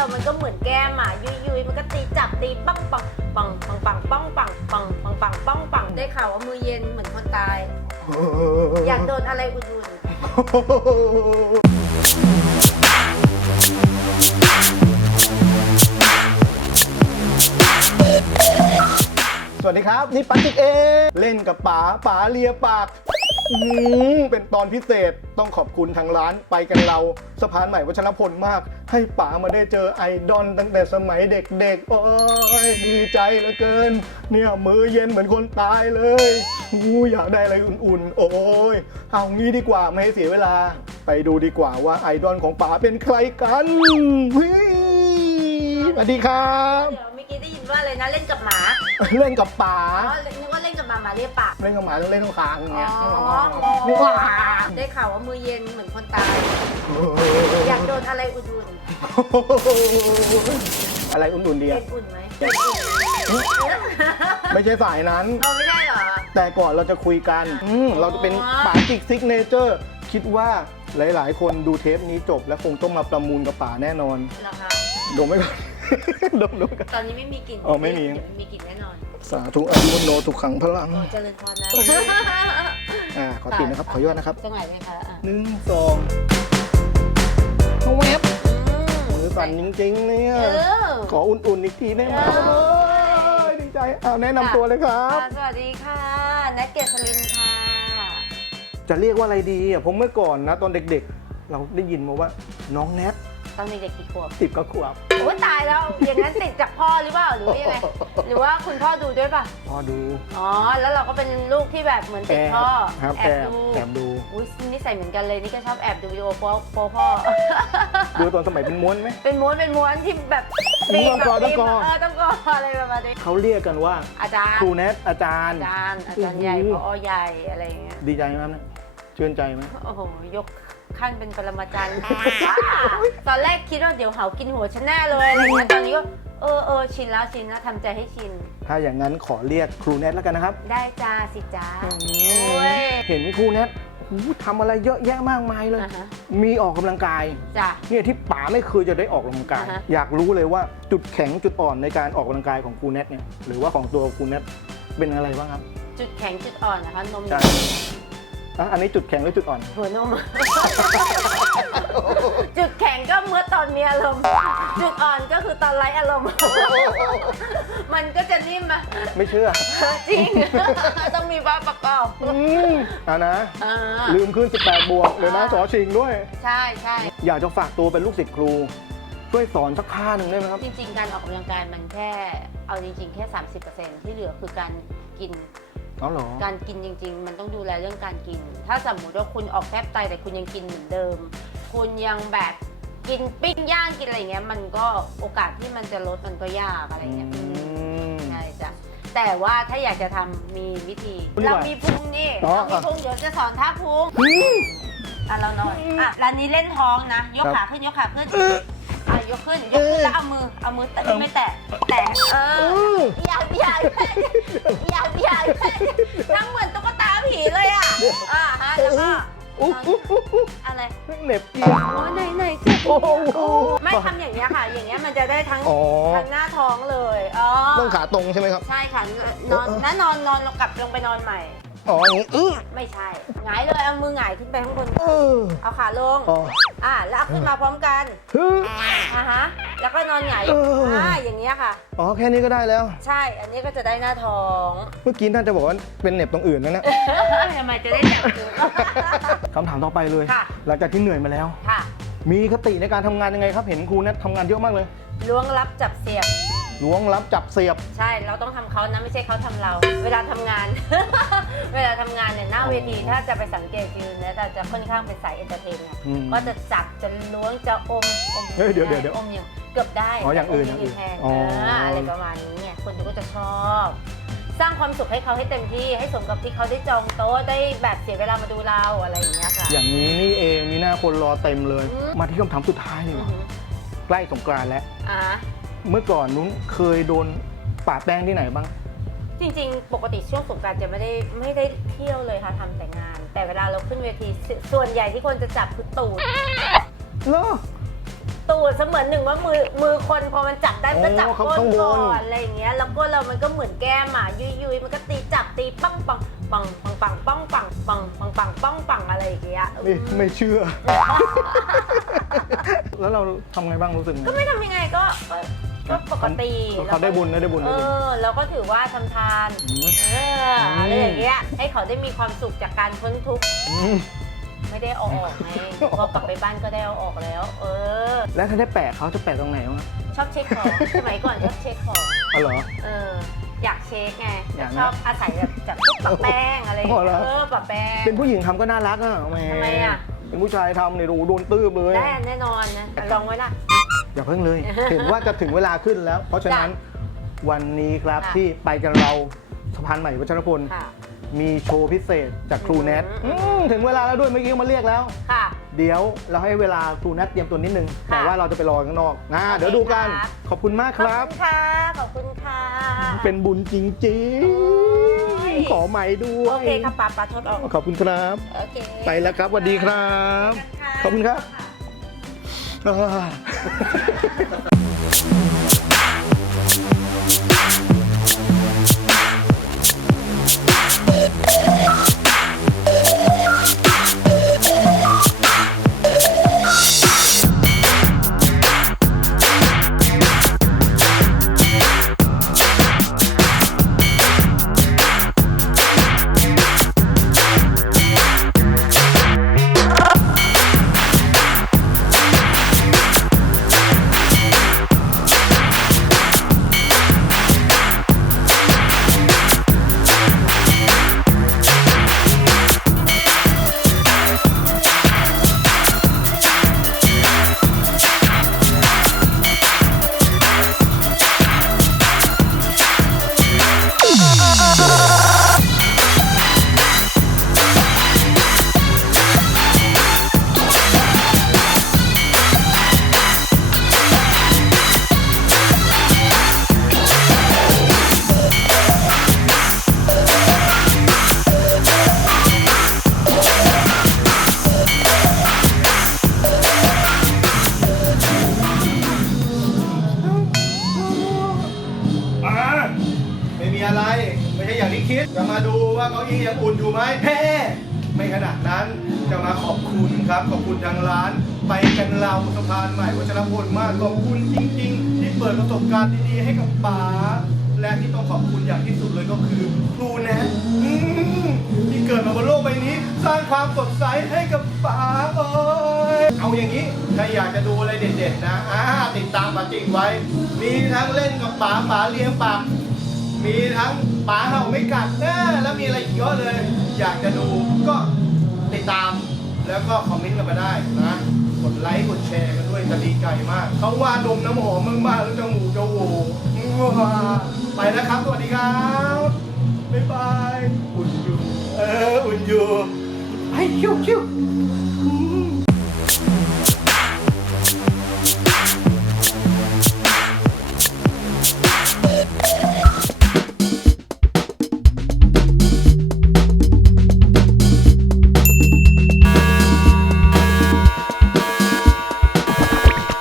เรามันก็เหมือนแก้มอะยุยยุยมันก็ตีจับตีปังปังปังปังปังปังปังปังปังปังปังปังได้ข่าวว่ามือเย็นเหมือนคนตาย อยากโดนอะไรอุ่นสวัสดีครับ นี่ปันติกเองเล่นกับป๋าป๋าเลียปาก อื้อหือเป็นตอนพิเศษต้องขอบคุณทางร้านไปกันเราสะพานใหม่วัชรพลมาก ให้ป๋ามาได้เจอไอดอลตั้งแต่สมัยเด็กๆ โอ้ยดีใจเหลือเกิน เนี่ยมือเย็นเหมือนคนตายเลยอู้อยากได้อะไรอุ่นๆ โอ้ยเอางี้ดีกว่าไม่ให้เสียเวลา ไปดูดีกว่าว่าไอดอลของป๋าเป็นใครกันเฮ้ยสวัสดีครัๆบเดี๋ยวเมื่อกี้ได้ยินว่าอะไรนะเล่นกับหมา เล่นกับป๋า อ๋อนึกว่าเล่นกับห มาหมาเรียกปากเล่นกับหมาต้องเล่นกับคางอย่างเงี้ยอ๋อว้าได้ข่าวว่ามือเย็นเหมือนคนตายอยากโดนอะไรอุ่นอะไรอุ่นๆๆดีเย็อะนอุ่นไหมเย็นอุ่นไหมไม่ใช่สายนั้น เอาไม่ได้เหรอ แต่ก่อนเราจะคุยกันอืมเราจะเป็นอ๋อป๋าจิกซิกเนเจอร์ คิดว่าหลาย ๆ คนดูเทปนี้จบ แล้วคงต้องมาประมูลกับป๋าแน่นอน เหรอคะ ดมไม่ก่อน ดมดมกันตอนนี้ไม่มีกลิ่นอ๋อไม่มี เดี๋ยวมีกลิ่นแน่นอน สาธุอายุโนทุกขังพลังโอ้เจริญพรนะอ่า ขอติดนะครับ ขออนุญาตนะครับตรงไหนไหมคะอะหนึ่งสองเอาแวบอืมมือสั่นจริงๆเนี่ย เออ ขออุ่นๆอีกทีได้ไหมเออโอ้ยดีใจเอาแนะนำตัวเลยครับ ค่ะสวัสดีค่ะแนทเกษรินค่ะ จะเรียกว่าอะไรดีอะผมเมื่อก่อนนะ ตอนเด็กๆ เราได้ยินมาว่าน้องแนทต อนเด็กๆกี่ขวบติดกับขวบ โอ้ตายแล้ว อย่างนั้นติดจากพ่อหรือเปล่าหรือว่ายังไงหรือว่าคุณพ่อดูด้วยป่ะ พอดูอ๋อ แล้วเราก็เป็นลูกที่แบบเหมือนแอติดบพ่อครับแอแอบบดูแอบดู อุ้ยนิสัยเหมือนกันเลยนี่ก็ชอบแอบดูวิดีโอโป๊โป๊พ่อ ดูตอนสมัยเป็นม้วนไหม เป็นม้วนเป็นม้วนที่แบบต้องกอต้องกอ เออต้องกออะไรประมาณนี้เขาเรียกกันว่า อาจารย์ครูแนทอาจารย์ อาจารย์อาจารย์ใหญ่โอ้พโหอใหญ่อะไรอย่างเงี้ย ดีใจไหมครับเนี่ยชื่นใจไหมโอ้โหยก ขั้นเป็นปรมาจารย์ ตอนแรกคิดว่าเดี๋ยวเหากินหัวฉันแน่เลยอะไรเงี้ยตอนนี้ก็เออเออชินแล้วชินแล้วทำใจให้ชิน ถ้าอย่างนั้นขอเรียกครูแนทแล้วกันนะครับ ได้จ้าสิจ้าอืมโอ้ย เห็นครูแนทหูทำอะไรเยอะแยะมากมายเลย อ่าฮะ มีออกกำลังกาย จ้ะ เนี่ยที่ป๋าไม่เคยจะได้ออกกำลังกาย อ่าฮะ อยากรู้เลยว่าจุดแข็งจุดอ่อนในการออกกำลังกายของครูแนทเนี่ยหรือว่าของตัวครูแนทเป็นอะไรบ้างครับ จุดแข็งจุดอ่อนนะคะนมใช่ อะอันนี้จุดแข็งหรือจุดอ่อน หัวนม จุดแข็งก็เมื่อตอนมีอารมณ์ จุดอ่อนก็คือตอนไร้อารมณ์ มันก็จะนิ่มอะไม่เชื่อจริง ต้องมีบ้าประกอบอืมอ่านะ อ่าลืมขึ้น 18 บวกเลยนะอ่าสอชิงด้วย ใช่ใช่อยากจะฝากตัวเป็นลูกศิษย์ครู ช่วยสอนสักท่าหนึ่งได้ไหมครับ จริง ๆ การออกกำลังกายมันแค่ เอาจริง ๆ แค่ 30%ที่เหลือคือการกิน อ๋อเหรอ การกินจริง ๆ มันต้องดูแลเรื่องการกิน ถ้าสมมุติว่าคุณออกแทบไตแต่คุณยังกินเหมือนเดิม คุณยังแบบกินปิ้งย่างกินอะไรเงี้ย มันก็โอกาสที่มันจะลดมันก็ยากอะไรเงี้ยอืม ใช่จ้ะแต่ว่าถ้าอยากจะทำมีวิธีดีกว่าเรามีพุงนี่อ๋อ เรามีพุงเดี๋ยวจะสอนท่าพุงอะเรานอนอะร้านนี้เล่นท้องนะ ยกครัขาบขึ้นยกขาขึ้นอะยกขึ้นยกขึ้นแล้วเอามือเอามือแตะไม่แตะแตะเอออยากอยาก อยากอยากทั้งเหมือนตุ๊กตาผีเลยอะ อ่าฮะแล้วก็อุ๊อุ๊อุ๊อุ๊อะไร เหน็บเกียง อ๋อ้ไหนไหนเจ็บโอ้โหไม่ทำอย่างเงี้ยค่ะ อย่างเงี้ยมันจะได้ทั้งอ๋อ ทั้งหน้าท้องเลย อ๋อ ต้องขาตรงใช่ไหมครับ ใช่ค่ะนอนนะนอนนอนกลับลงไปนอนใหม่ อ๋ออย่างนี้อื้อไม่ใช่หงายเลยเอามือหงายขึ้นไปข้างบนเออเอาขาลง อ๋ออ่าแล้วเอาขึ้นมาพร้อมกันฮึอ่าฮะแล้วก็นอนหงายเอออ่ อ่าอย่างเงี้ยค่ะ อ๋อแค่นี้ก็ได้แล้ว ใช่อันนี้ก็จะได้หน้าท้อง เมื่อกี้น่าจะบอกว่าเป็นเหน็บตรงอื่นนะเนี่ย ทำไมจะได้จับมือคำถามต่อไปเลย ค่ะ หลังจากที่เหนื่อยมาแล้ว ค่ะมีคติในการทำงานยังไงครับ เห็นครูแนททำงานเยอะมากเลย ล้วงลับจับเสียบ ล้วงลับจับเสียบ ใช่ เราต้องทำเขานะไม่ใช่เขาทำเรา เวลาทำงาน เวลาทำงานเนี่ยหน้าเวทีถ้าจะไปสังเกตยืนเนี่ยแต่จะค่อนข้างเป็นสายเอนเตอร์เทนไงอืมก็จะจับจะล้วงจะอมอมเฮ้ยเดี๋ยวเดี๋ยวเดี๋ยวอมอย่างเกือบได้อ๋ออย่างอื่นแต่มอย่างอื่นแทนอ๋ออ่าอะไรประมาณนี้เนี่ยคนดูก็จะชอบ สร้างความสุขให้เขาให้เต็มที่ให้สมกับที่เขาได้จองโต๊ะได้แบบเสียเวลามาดูเราอะไรอย่างเงี้ยค่ะ อย่างนี้นี่เองมีหน้าคนรอเต็มเลย อืม มาที่คำถามสุดท้ายดีอืกอว่าหือใกล้สงกรานต์แล้ว อ่า เมื่อก่อนนุ้นเคยโดนปาดแป้งที่ไหนบ้าง จริงๆ ปกติช่วงสงกรารจะไม่ได้ไม่ได้เที่ยวเลยค่ะทำแต่งาน แต่เวลาเราขึ้นเวทีสส่วนใหญ่ที่คนจะจับคือตูด เหรอตตูดเสมือนหนึ่งว่ามือมือคนพอมันจับได้มันก็จับโอ้เขาก้นข้างบน ก่อนอะไรอย่างเงี้ย แล้วก้นเรามันก็เหมือนแก้มอะยุยยุยๆมันก็ตีจับตีปังปังปังปังปังปังปังปังปังปังปังปังอะไรอย่างเงี้ยไม่ไม่เชื่อ แล้วเราทำไงบ้างรู้สึกไงก็ไม่ทำยังไงก็ก็ ก็ปกติเขาได้บุญนะได้บุญเอได้บุญอเราก็ถือว่าทำทานมเอออะไรอย่างเงี้ยให้เขาได้มีความสุขจากการพ้นทุกข์อืมไม่ได้เอาออกไงพอกลับไปบ้านก็ได้เอาออกแล้ว เออ แล้วถ้าได้แปะเขาจะแปะตรงไหนวะชอบเช็คของสมัยก่อนชอบเช็คของอ๋อเหรอเอออยากเช็คไงอยากนะชอบอาศัยแบบจากพวกปะแป้งอะไรอย่างอ๋อเหรเงี้อยเออปะแป้งเป็นผู้หญิงทำก็น่ารักอะแหมทำไมอะ เป็นผู้ชายทำเนี่ยดูโดนตื้มเลย ได้แน่นอนนะลองไว้ล่ะอย่าเพิ่งเลย เห็นว่าจะถึงเวลาขึ้นแล้ว เพราะฉะนั้นวันนี้ครับค่ะที่ไปกันเราสะพานใหม่วัชรพล ค่ะมีโชว์พิเศษจากครูแนทอืม อืมถึงเวลาแล้วด้วยเมื่อกี้มาเรียกแล้ว ค่ะ เดี๋ยวเราให้เวลาครูแนทเตรียมตัวนิดนึงแต่ว่าเราจะไปรอข้างนอกนะโอเคเดี๋ยวดูกัน ครับ ขอบคุณมากขคอบรับคุณค่ะ ขอบคุณค่ะเป็นบุญจริงย ๆขอใหม่ด้วย โอเคค่ะปาปาทดออกขอบคุณครับ โอเคไปแล้วครับสวัสดีครับ ขอบคุณครับ จะมาขอบคุณครับ ขอบคุณทางร้าน ไปกันเราสะพานใหม่วัชรพลมากขอบคุณจริง ๆ ที่เปิดประสบการณ์ดีๆให้กับป๋าและที่ต้องขอบคุณอย่างที่สุดเลยก็คือครูแนทที่เกิดมาบนโลกใบนี้ สร้างความสดใสให้กับป๋าเอ้ยเอาอย่างนี้ถ้าอยากจะดูอะไรเด็ดๆนะอ่าติดตามป๋าจิกไว้ มีทั้งเล่นกับป๋าป๋าเลี้ยงปากมีทั้งป๋าเห่าไม่กัดนะแล้วมีอะไรอีกเยอะเลย อยากจะดูก็ ติดตามแล้วก็คอมเมนต์กันมาได้นะ กดไลค์กดแชร์กันด้วยจะดีใจมาก เขาว่าดมน้ำหอมมากๆแล้วจมูกจะโหว้าไปนะครับ สวัสดีครับ บ๊ายบาย อุ่นอยู่ เออ อุ่นอยู่ไอ้คิวคิว